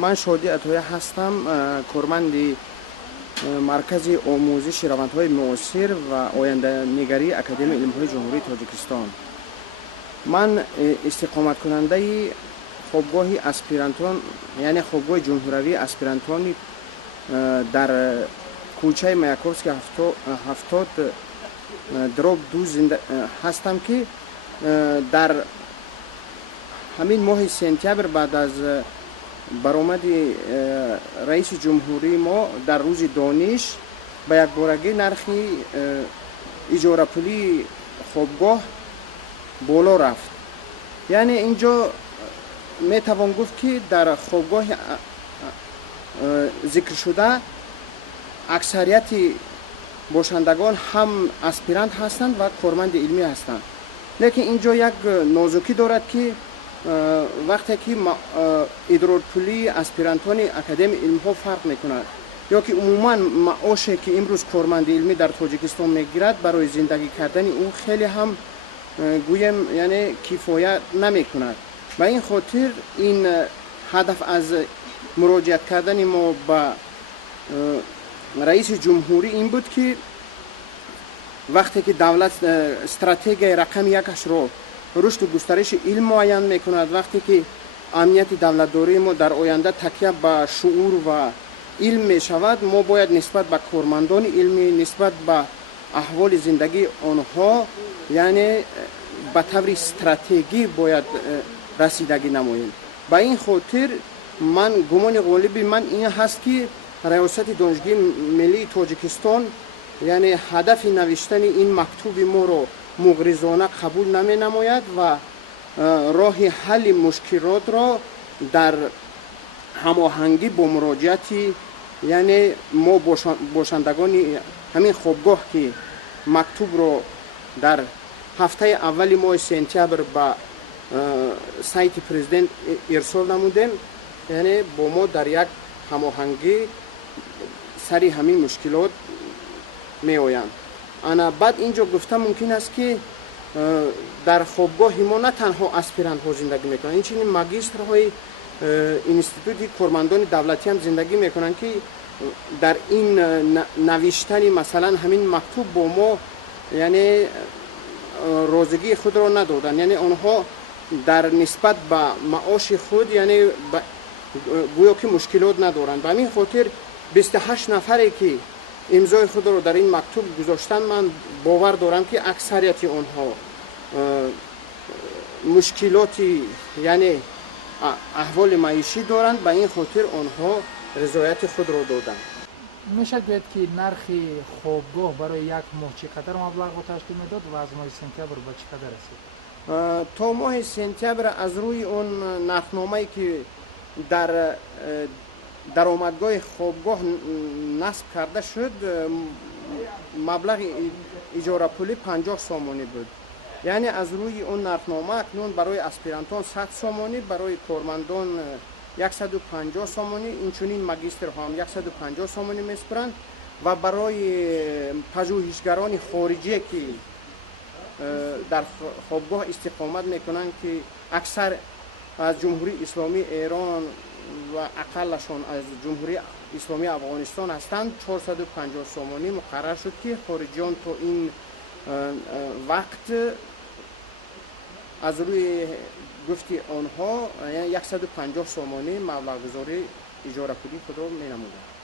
من شادی عطایی هستم، کارمند مرکز آموزش روندهای معاصر و آینده نگری اکادمی علم‌های جمهوری تاجیکستان. من استقامت کننده خوابگاه اسپیرانتان، یعنی خوابگاه جمهوری اسپیرانتان در کوچه مایاکوفسک 70 دروب 2 زنده هستم که در همین ماه سپتامبر بعد از برآمد رئیس جمهوری ما در روز دانش به یک بارگی نرخی اجاره پولی خوابگاه بالا رفت. یعنی اینجا می توان گفت که در خوابگاه ذکر شده اکثریت باشندگان هم اسپیرانت هستند و کارمند علمی هستند. لیکن اینجا یک نازکی دارد که وقتی که ادرار پولی اسپیرانتان اکادمی علم ها فرق میکند یا که عموما معاشی که امروز کارمند علمی در تاجیکستان میگیرد برای زندگی کردن او خیلی هم گویم یعنی کفایت نمیکند. و این خاطر این هدف از مراجعت کردن ما به رئیس جمهوری این بود که وقتی که دولت استراتژی رقم یکش را رشد و گسترش علم معین میکند، وقتی که امنیت دولتداری ما در آینده تکیه به شعور و علم می شود، ما باید نسبت به کارمندان علمی، نسبت به احوال زندگی آنها یعنی به طور استراتژی باید رسیدگی نماییم. به این خاطر من گمان غالب من این هست که ریاست دانشگاه ملی تاجیکستان یعنی هدف نوشتن این مکتوب ما رو مغرضانه قبول نمی نماید و راه حل مشکلات را در هماهنگی با مراجعتی یعنی ما باشندگان همین خوابگاه که مکتوب رو در هفته اول ماه سپتامبر به سایت پرزیدنت ارسال نمودیم، یعنی با ما در یک هماهنگی سری همین مشکلات می آیند. انا بعد اینجا گفتم ممکن است که در خوابگاه ما نه تنها اسپیرانت ها زندگی میکنند، این چنین ماجستر های اینستیتوت کارمندان دولتی هم زندگی میکنند که در این نوشتن مثلا همین مکتوب با ما یعنی روزگی خود را ندادن، یعنی آنها در نسبت به معاش خود یعنی گویا که مشکلات ندارند. به همین خاطر 28 نفری که امضای خود را در این مکتوب گذاشتن، من باور دارم که اکثریت آنها مشکلاتی یعنی احوال معیشی دارند، به این خاطر آنها رضایت خود را دادند. میشه گوید که نرخ خوابگاه برای یک ماه چقدر مبلغ را تشکیل میداد و از ماه سپتامبر به چقدر رسید؟ تا ماه سپتامبر از روی اون نرخنامه‌ای که در درآمدگاه خوابگاه نصب کرده شد مبلغ اجاره پولی 50 سامانی بود. یعنی از روی اون نرخنامه اکنون برای اسپیرانتان 100 سامانی، برای کارمندان 150 سامانی، اینچنین ماجستر هم 150 سامانی میسپرند و برای پژوهشگران خارجی که در خوابگاه استقامت میکنند که اکثر از جمهوری اسلامی ایران و اقلشان از جمهوری اسلامی افغانستان هستند، 450 سامانی مقرر شد که خارجیان تا این وقت از روی گفتی آنها یعنی 150 سامانی مبلغ گذاری اجاره پولی خود را می نمودند.